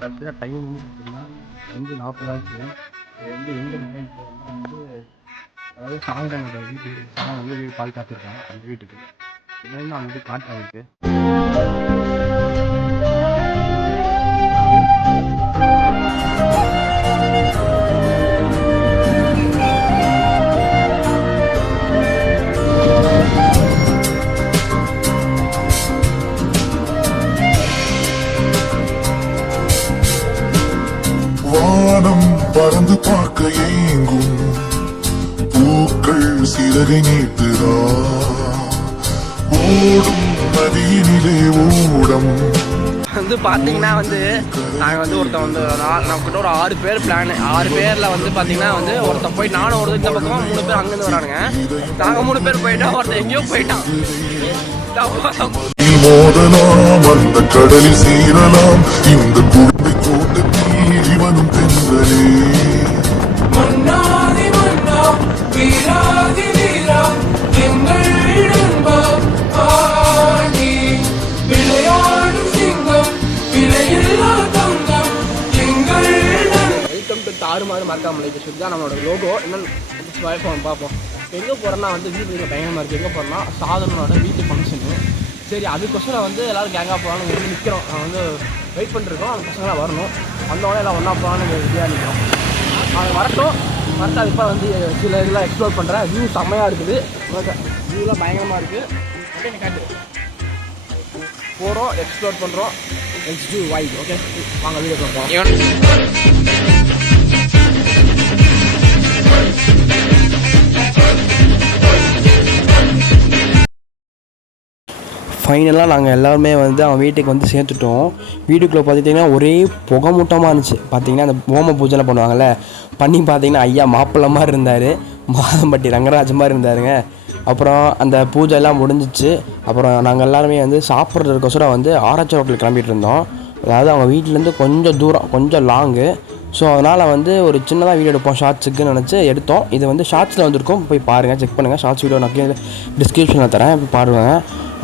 கரெக்டாக டைம் வந்து பார்த்தீங்கன்னா வந்து நாற்பதாச்சு இது வந்து எங்கே வந்து அதாவது சாங் வீட்டு சாங் வந்து பால் காத்திருக்காங்க அந்த வீட்டுக்கு. என்னன்னு அவங்க வந்து பறந்து பார்க்க ஏங்கும். பூக்கள் சிறகை நீட்டுதா ஓடும் நதியினிலே ஓடம் வந்து பார்த்தீங்கன்னா வந்து நாங்கள் வந்து ஒருத்தன் வந்து நம்மக்கிட்ட ஒரு ஆறு பேர் பிளான் ஆறு பேரில் வந்து பார்த்தீங்கன்னா வந்து ஒருத்தன் போய் நானும் ஒரு இந்த பக்கமாக மூணு பேர் அங்கேருந்து வரானுங்க. நாங்கள் மூணு பேர் போயிட்டோம் ஒருத்தன் எங்கேயோ போயிட்டான். மோதலாம் அந்த கடலில் சீரலாம் இந்த குழந்தை கூட்டத்தில் காணும் பெண்களே மன்னாதி மன்னா வீராதி வீரா எங்கள் நண்பா ஆடி விளையாடும் சிங்கம் விலையில்லா தங்கம் எங்கள் வெல்கம் டு தாறுமாறு மறக்காம லைக் இதுதான் நம்மளோட லோகோ என்னன்னு பார்ப்போம். பார்ப்போம் எங்கே போகிறோன்னா வந்து வீட்டுக்கு பயங்கரமாக இருக்குது எங்கே போகிறோன்னா சாதனோட வீட்டு ஃபங்க்ஷனு சரி அதுக்கொசரம் வந்து எல்லோரும் கேங்காக போகலான்னு வந்து நிற்கிறோம் நான் வந்து வெயிட் பண்ணிருக்கோம் அந்த பசங்களாம் வரணும். வந்தோடனே எல்லாம் ஒன்றா போகலான்னு இதாக நிற்கிறோம் அது வரட்டும். வரட்டும் அது இப்போ வந்து சில இதெல்லாம் எக்ஸ்ப்ளோர் பண்ணுறேன் வியூ செம்மையாக இருக்குது. வியூலாம் பயங்கரமாக இருக்குது ஓகே காட்டு. போகிறோம் எக்ஸ்ப்ளோர் பண்ணுறோம் நெக்ஸ்ட் டூ ஓகே வாங்க வீடியோ போகிறோம் ஃபைனலாக நாங்கள் எல்லாருமே வந்து அவன் வீட்டுக்கு வந்து சேர்த்துட்டோம். வீட்டுக்குள்ளே பார்த்துட்டிங்கன்னா ஒரே புகை மூட்டமாக இருந்துச்சு. பார்த்தீங்கன்னா அந்த ஓம பூஜைலாம் பண்ணுவாங்கள்ல பண்ணி பார்த்தீங்கன்னா ஐயா மாப்பிள்ளை மாதிரி இருந்தார். மாதம்பட்டி ரங்கராஜ் மாதிரி இருந்தாருங்க. அப்புறம் அந்த பூஜைலாம் முடிஞ்சிச்சு. அப்புறம் நாங்கள் எல்லாருமே வந்து சாப்பிட்றதுக்கோசரம் வந்து ஆராய்ச்சி ரோட்டில் கிளம்பிட்டு இருந்தோம். அதாவது அவங்க வீட்டிலேருந்து கொஞ்சம் தூரம் கொஞ்சம் லாங்கு ஸோ அதனால் வந்து ஒரு சின்னதாக வீடியோ எடுப்போம் ஷார்ட்ஸுக்குன்னு நினச்சி எடுத்தோம். இது வந்து ஷார்ட்ஸில் வந்திருக்கும். போய் பாருங்கள் செக் பண்ணுங்கள் ஷார்ட்ஸ் வீடியோ நான் டிஸ்கிரிப்ஷனில் தரேன். போய் பாருங்க.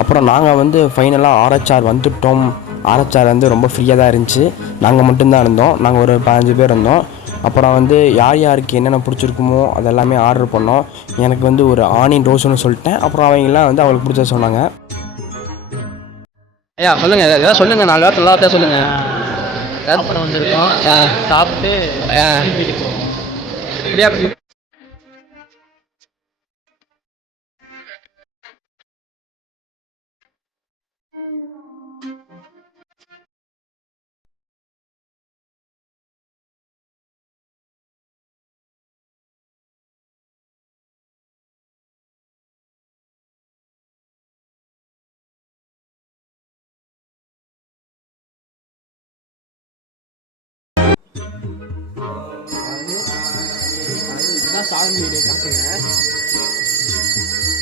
அப்புறம் நாங்கள் வந்து ஃபைனலாக ஆர்ஹெச்ஆர் வந்துவிட்டோம் ஆர்ஹெச்ஆர் வந்து ரொம்ப ஃப்ரீயாக தான் இருந்துச்சு. நாங்கள் மட்டும்தான் இருந்தோம். நாங்கள் ஒரு பதினஞ்சு பேர் இருந்தோம். அப்புறம் வந்து யார் யாருக்கு என்னென்ன பிடிச்சிருக்குமோ அதெல்லாமே ஆர்டர் பண்ணோம். எனக்கு வந்து ஒரு ஆனியன் ரோஸ்னு சொல்லிட்டேன். அப்புறம் அவங்கெல்லாம் வந்து அவங்களுக்கு பிடிச்சத சொன்னாங்க. ஐயா சொல்லுங்கள் ஏதாவது சொல்லுங்கள் நாலு வாரத்தில் நல்லா சொல்லுங்கள் அப்புறம் வந்திருக்கோம். சாப்பிட்டு அப்படியா? இதுதான் சாதனை வீடு.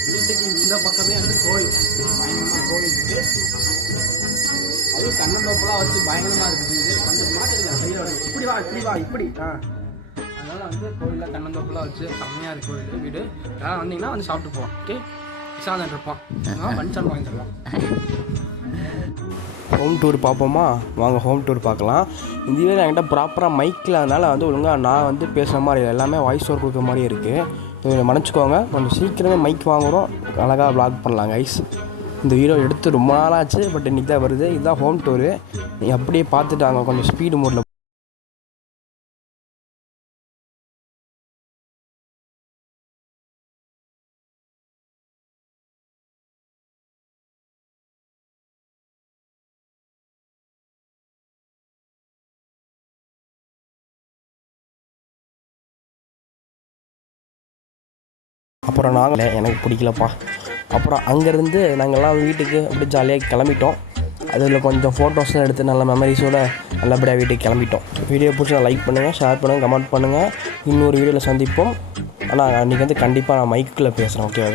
வீட்டுக்கு இந்த பக்கமே வந்து கோயில் பயங்கரமாக கோயில் இருக்கு அதுவும் கண்ணந்தோப்பெல்லாம் வச்சு பயங்கரமாக இருக்குது இது கொஞ்சம் மாட்டிருக்கேன் கையோட இப்படி வா இப்படி வா இப்படி ஆ அதனால வந்து கோயிலில் கண்ணந்தோப்பெல்லாம் வச்சு செம்மையாக இருக்கு கோயில் வீடு யாராவது வந்தீங்கன்னா வந்து சாப்பிட்டு போவோம் ஓகே சாதம் இருப்பான் பன்சான் வாங்கி தருவான் ஹோம் டூர் பார்ப்போமா? வாங்க ஹோம் டூர் பார்க்கலாம். இந்த வீடியோ என்கிட்ட ப்ராப்பராக மைக்கில் அதனால் வந்து ஒழுங்காக நான் வந்து பேசுகிற மாதிரி இல்லை. எல்லாமே வாய்ஸ் ஓவர் கொடுக்குற மாதிரி இருக்குது இதை மன்னிச்சிக்கோங்க. கொஞ்சம் சீக்கிரமே மைக் வாங்குகிறோம் அழகாக ப்ளாக் பண்ணலாம் கைஸ் இந்த வீடியோ எடுத்து ரொம்ப நாளாச்சு பட் இன்றைக்கி தான் வருது. இதுதான் ஹோம் டூரு நீங்கள் அப்படியே பார்த்துட்டாங்க கொஞ்சம் ஸ்பீடு மோடில் அப்புறம் நாங்களே எனக்கு பிடிக்கலப்பா. அப்புறம் அங்கேருந்து நாங்கள்லாம் வீட்டுக்கு அப்படியே ஜாலியாக கிளம்பிட்டோம். அதில் கொஞ்சம் ஃபோட்டோஸ்லாம் எடுத்து நல்ல மெமரிஸோட நல்லபடியாக வீட்டுக்கு கிளம்பிட்டோம். வீடியோ பிடிச்சா லைக் பண்ணுங்கள் ஷேர் பண்ணுங்கள் கமெண்ட் பண்ணுங்கள் இன்னொரு வீடியோவில் சந்திப்போம். ஆனால் அன்றைக்கி வந்து கண்டிப்பாக நான் மைக்கில் பேசுகிறேன் ஓகேவா